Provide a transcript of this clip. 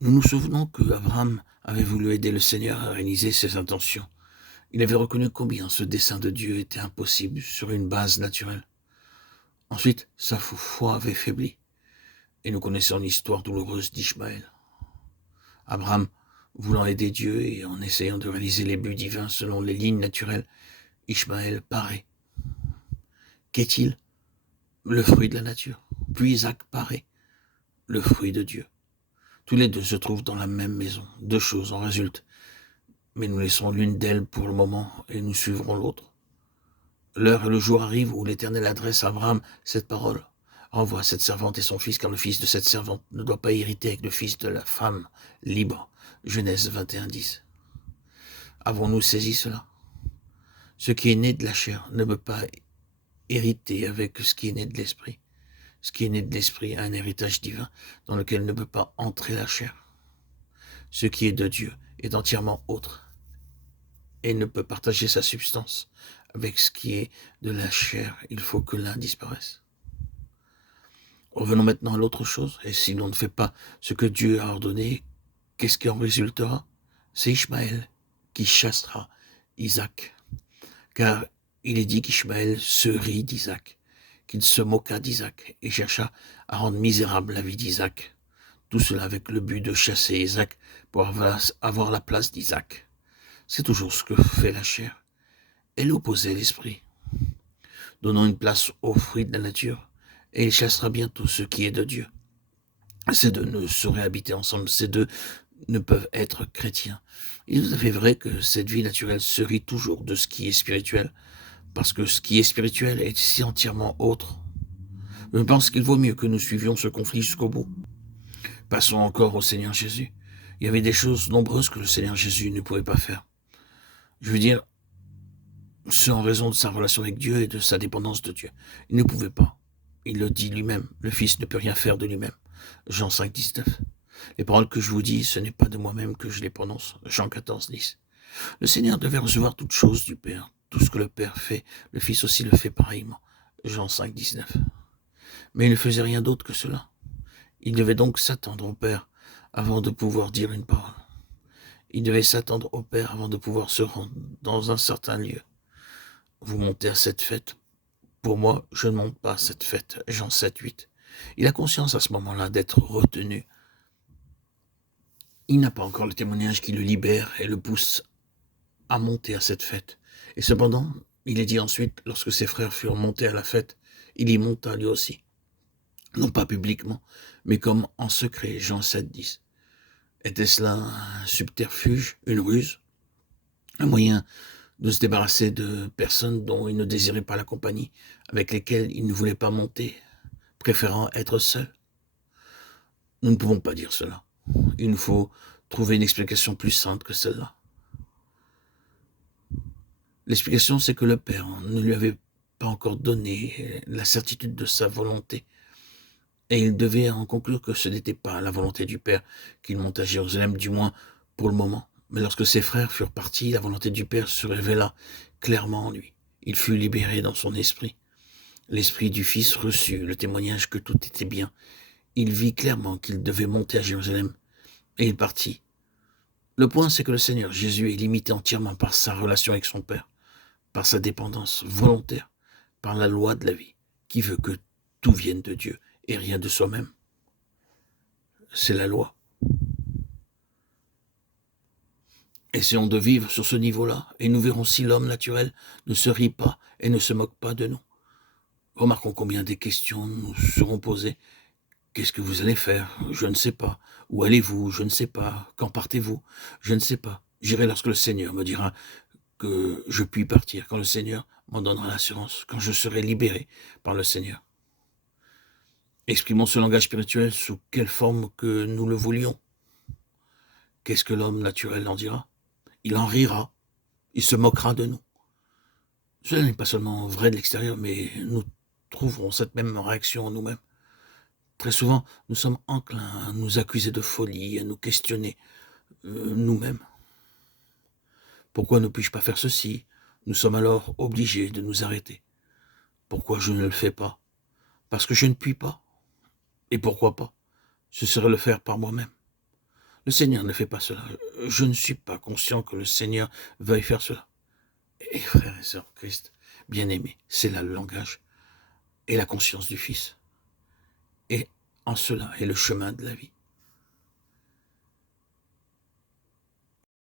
Nous nous souvenons que Abraham avait voulu aider le Seigneur à réaliser ses intentions. Il avait reconnu combien ce dessein de Dieu était impossible sur une base naturelle. Ensuite, sa foi avait faibli, et nous connaissons l'histoire douloureuse d'Ishmaël. Abraham, voulant aider Dieu et en essayant de réaliser les buts divins selon les lignes naturelles, Ishmaël paraît. Qu'est-il? Le fruit de la nature. Puis Isaac paraît, le fruit de Dieu. Tous les deux se trouvent dans la même maison. Deux choses en résultent. Mais nous laissons l'une d'elles pour le moment et nous suivrons l'autre. L'heure et le jour arrivent où l'Éternel adresse à Abraham cette parole. Envoie cette servante et son fils, car le fils de cette servante ne doit pas hériter avec le fils de la femme libre. Genèse 21:10. Avons-nous saisi cela? Ce qui est né de la chair ne peut pas hériter avec ce qui est né de l'esprit. Ce qui est né de l'esprit a un héritage divin dans lequel ne peut pas entrer la chair. Ce qui est de Dieu est entièrement autre et ne peut partager sa substance avec ce qui est de la chair. Il faut que l'un disparaisse. Revenons maintenant à l'autre chose, et si l'on ne fait pas ce que Dieu a ordonné, qu'est-ce qui en résultera? C'est Ishmaël qui chassera Isaac, car il est dit qu'Ishmaël se rit d'Isaac, qu'il se moqua d'Isaac et chercha à rendre misérable la vie d'Isaac. Tout cela avec le but de chasser Isaac pour avoir la place d'Isaac. C'est toujours ce que fait la chair. Elle opposait l'esprit, donnant une place aux fruits de la nature, et il chassera bientôt ce qui est de Dieu. Ces deux ne sauraient habiter ensemble, ces deux ne peuvent être chrétiens. Il est tout à fait vrai que cette vie naturelle se rit toujours de ce qui est spirituel, parce que ce qui est spirituel est si entièrement autre. Je pense qu'il vaut mieux que nous suivions ce conflit jusqu'au bout. Passons encore au Seigneur Jésus. Il y avait des choses nombreuses que le Seigneur Jésus ne pouvait pas faire. Je veux dire, c'est en raison de sa relation avec Dieu et de sa dépendance de Dieu. Il ne pouvait pas. Il le dit lui-même. Le Fils ne peut rien faire de lui-même. Jean 5:19. Les paroles que je vous dis, ce n'est pas de moi-même que je les prononce. Jean 14:10. Le Seigneur devait recevoir toutes choses du Père. Tout ce que le Père fait, le Fils aussi le fait pareillement. Jean 5:19. Mais il ne faisait rien d'autre que cela. Il devait donc s'attendre au Père avant de pouvoir dire une parole. Il devait s'attendre au Père avant de pouvoir se rendre dans un certain lieu. Vous montez à cette fête. Pour moi, je ne monte pas à cette fête. Jean 7:8. Il a conscience à ce moment-là d'être retenu. Il n'a pas encore le témoignage qui le libère et le pousse à monter à cette fête. Et cependant, il est dit ensuite, lorsque ses frères furent montés à la fête, il y monta lui aussi. Non pas publiquement, mais comme en secret. Jean 7:10. Était-ce là un subterfuge, une ruse, un moyen de se débarrasser de personnes dont il ne désirait pas la compagnie, avec lesquelles il ne voulait pas monter, préférant être seul? Nous ne pouvons pas dire cela. Il nous faut trouver une explication plus simple que celle-là. L'explication, c'est que le Père ne lui avait pas encore donné la certitude de sa volonté, et il devait en conclure que ce n'était pas la volonté du Père qu'il monte à Jérusalem, du moins pour le moment. Mais lorsque ses frères furent partis, la volonté du Père se révéla clairement en lui. Il fut libéré dans son esprit. L'esprit du Fils reçut le témoignage que tout était bien. Il vit clairement qu'il devait monter à Jérusalem, et il partit. Le point, c'est que le Seigneur Jésus est limité entièrement par sa relation avec son Père, par sa dépendance volontaire, par la loi de la vie, qui veut que tout vienne de Dieu et rien de soi-même. C'est la loi. Essayons de vivre sur ce niveau-là, et nous verrons si l'homme naturel ne se rit pas et ne se moque pas de nous. Remarquons combien des questions nous seront posées. Qu'est-ce que vous allez faire? Je ne sais pas. Où allez-vous? Je ne sais pas. Quand partez-vous? Je ne sais pas. J'irai lorsque le Seigneur me dira que je puis partir, quand le Seigneur m'en donnera l'assurance, quand je serai libéré par le Seigneur. Exprimons ce langage spirituel sous quelle forme que nous le voulions. Qu'est-ce que l'homme naturel en dira? Il en rira. Il se moquera de nous. Cela n'est pas seulement vrai de l'extérieur, mais nous trouverons cette même réaction en nous-mêmes. Très souvent, nous sommes enclins à nous accuser de folie, à nous questionner nous-mêmes. Pourquoi ne puis-je pas faire ceci? Nous sommes alors obligés de nous arrêter. Pourquoi je ne le fais pas? Parce que je ne puis pas. Et pourquoi pas? Ce serait le faire par moi-même. Le Seigneur ne fait pas cela. Je ne suis pas conscient que le Seigneur veuille faire cela. Et frères et sœurs, Christ, bien-aimés, c'est là le langage et la conscience du Fils. Et en cela est le chemin de la vie.